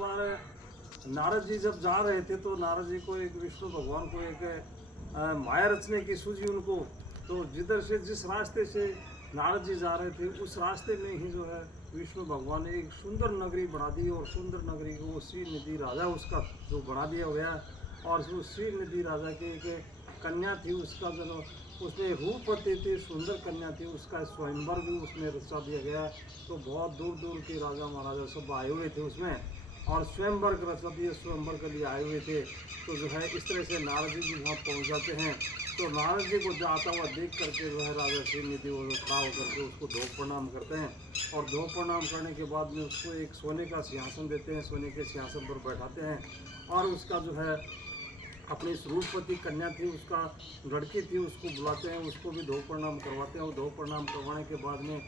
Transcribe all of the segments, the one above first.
बार नारद जी जब जा रहे थे तो नारद जी को एक विष्णु भगवान को एक माया रचने की सूझी उनको। तो जिधर से जिस रास्ते से नारद जी जा रहे थे उस रास्ते में ही जो है विष्णु भगवान ने एक सुंदर नगरी बना दी और सुंदर नगरी को वो श्री निधि राजा उसका जो बना दिया गया। और उस श्री निधि राजा की एक कन्या थी, उसका जो उसमें रूपवती थी, सुंदर कन्या थी, उसका स्वयंवर भी उसमें रचा दिया गया। तो बहुत दूर दूर के राजा महाराजा सब आए हुए थे उसमें और स्वयंवर रचा दिए, स्वयंवर के लिए आए हुए थे। तो जो है इस तरह से नारद जी वहाँ पहुँच जाते हैं। तो नारद जी को जाता हुआ देख करके जो है राजा श्री निधि वो खड़ा होकर के उसको धो प्रणाम करते हैं और धो प्रणाम करने के बाद में उसको एक सोने का सिंहासन देते हैं, सोने के सिंहासन पर बैठाते हैं और उसका जो है अपनी रूपवती कन्या थी, उसका लड़की थी, उसको बुलाते हैं, उसको भी धो प्रणाम करवाते हैं और धो प्रणाम करवाने के बाद में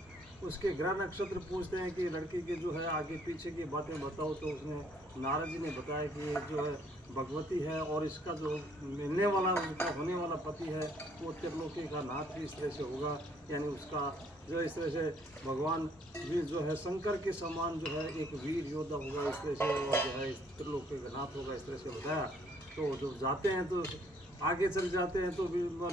उसके ग्रह नक्षत्र पूछते हैं कि लड़की के जो है आगे पीछे की बातें बताओ। तो उसने नारद जी ने बताया कि ये जो है भगवती है और इसका जो मिलने वाला उनका होने वाला पति है वो त्रिलोकी का नाथ भी इस तरह से होगा, यानी उसका जो इस तरह से भगवान भी जो है शंकर के समान जो है एक वीर योद्धा होगा इस तरह से, और जो है इस त्रिलोकी का नाथ होगा इस तरह से बताया। तो जब जाते हैं तो आगे चल जाते हैं तो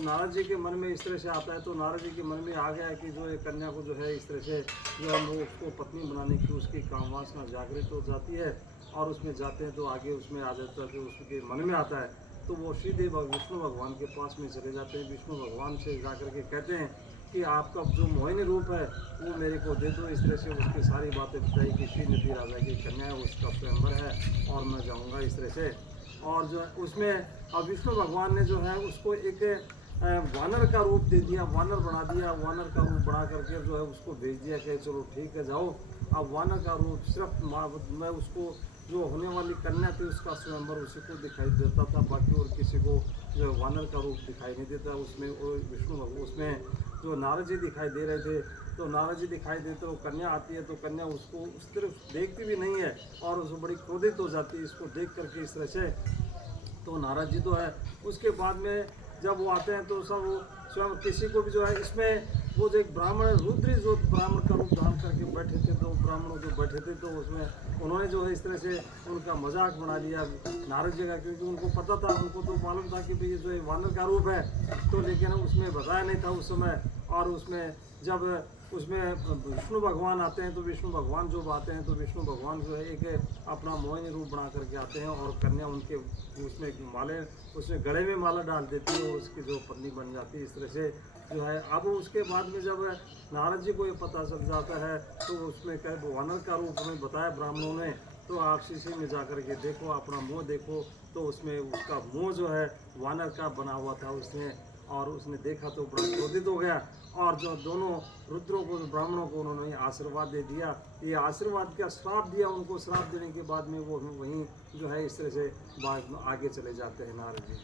नारद जी के मन में इस तरह से आता है। तो नारद जी के मन में आ गया कि जो एक कन्या को जो है इस तरह से जो है वो उसको पत्नी बनाने की उसकी काम वासना जागृत हो जाती है और उसमें जाते हैं तो आगे उसमें आ जाता है, तो उसके मन में आता है तो वो सीधे विष्णु भगवान के पास में चले जाते हैं। विष्णु भगवान से जा कर के कहते हैं कि आपका जो मोहिनी रूप है वो मेरे को दे दो। इस तरह से उसकी सारी बातें बताई कि श्री निधि राजा की कन्या है, उसका स्वयंवर है और मैं जाऊँगा इस तरह से। और जो है उसमें अब विष्णु भगवान ने जो है उसको एक वानर का रूप दे दिया, वानर बना दिया, वानर का रूप बना करके जो है उसको भेज दिया कि चलो ठीक है जाओ। अब वानर का रूप सिर्फ मैं उसको जो होने वाली कन्या थी उसका स्वयंवर उसी को दिखाई देता था, बाकी और किसी को जो वानर का रूप दिखाई नहीं देता। उसमें विष्णु भगवान उसमें जो नारद जी दिखाई दे रहे थे, तो नारद जी दिखाई देते वो कन्या आती है तो कन्या उसको उस तरफ देखती भी नहीं है और उसको बड़ी क्रोधित हो जाती है इसको देख करके इस तरह से। तो नारद जी तो है उसके बाद में जब वो आते हैं तो सब स्वयं किसी को भी जो है इसमें वो जो एक ब्राह्मण रुद्री जो ब्राह्मण का रूप धारण करके बैठे थे, तो ब्राह्मणों जो बैठे थे तो उसमें उन्होंने जो है इस तरह से उनका मजाक बना लिया नारद जी का, क्योंकि उनको पता था, उनको तो मालूम था कि भाई ये जो है वानर का रूप है। तो लेकिन उसमें बताया नहीं था उस समय। और उसमें जब उसमें विष्णु भगवान आते हैं तो विष्णु भगवान जब आते हैं तो विष्णु भगवान जो है एक अपना मोहिनी रूप बना करके आते हैं और कन्या उनके उसमें माले उसमें गले में माला डाल देती है और उसकी जो पत्नी बन जाती है इस तरह से जो है। अब उसके बाद में जब नारद जी को ये पता चल जाता है तो उसमें कह वानर का रूप हमें बताया ब्राह्मणों ने, तो आप शीशे में जा कर के देखो, अपना मुँह देखो, तो उसमें उसका मुँह जो है वानर का बना हुआ था उसने। और उसने देखा तो बड़ा क्रोधित हो गया और जो दोनों रुद्रों को ब्राह्मणों को उन्होंने आशीर्वाद दे दिया। ये आशीर्वाद का श्राप दिया उनको, श्राप देने के बाद में वो वहीं जो है इस तरह से बाद में आगे चले जाते हैं नारद जी।